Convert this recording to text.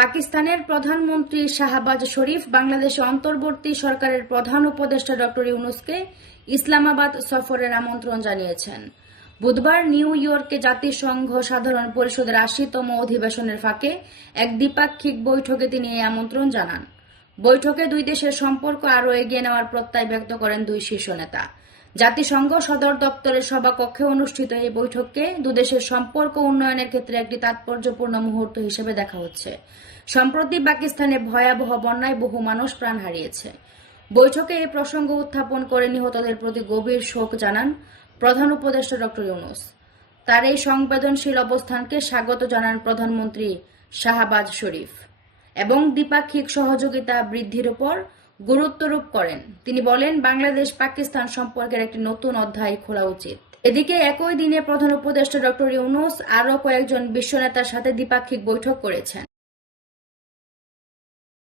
পাকিস্তানের প্রধানমন্ত্রী শাহবাজ শরীফ বাংলাদেশে অন্তর্বর্তী সরকারের প্রধান উপদেষ্টা ডক্টর ইউনুসকে ইসলামাবাদ সফরের আমন্ত্রণ জানিয়েছেন। বুধবার নিউ ইয়র্কে জাতিসংঘ সাধারণ পরিষদের আশিতম অধিবেশনের ফাঁকে এক দ্বিপাক্ষিক বৈঠকে তিনি এই আমন্ত্রণ জানান। বৈঠকে দুই দেশের সম্পর্ক আরও এগিয়ে নেওয়ার প্রত্যয় ব্যক্ত করেন দুই শীর্ষ নেতা। জাতিসংঘ সদর দপ্তরের সভাকক্ষে অনুষ্ঠিত এই বৈঠককে দুদেশের সম্পর্ক উন্নয়নের ক্ষেত্রে একটি তাৎপর্যপূর্ণ মুহূর্ত হিসেবে দেখা হচ্ছে। সম্প্রতি পাকিস্তানে ভয়াবহ বন্যায় বহু মানুষ প্রাণ হারিয়েছে। বৈঠকে এই প্রসঙ্গ উত্থাপন করে নিহতদের প্রতি গভীর শোক জানান প্রধান উপদেষ্টা ডক্টর ইউনুস। তার এই সংবেদনশীল অবস্থানকে স্বাগত জানান প্রধানমন্ত্রী শাহবাজ শরীফ। এবং দ্বিপাক্ষিক সহযোগিতা বৃদ্ধির উপর গুরুত্বারোপ করেন। তিনি বলেন, বাংলাদেশ পাকিস্তান সম্পর্কের একটি নতুন অধ্যায় খোলা উচিত। এদিকে একই দিনে প্রধান উপদেষ্টা ডক্টর ইউনুস আরও কয়েকজন বিশ্ব নেতার সাথে দ্বিপাক্ষিক বৈঠক করেছেন।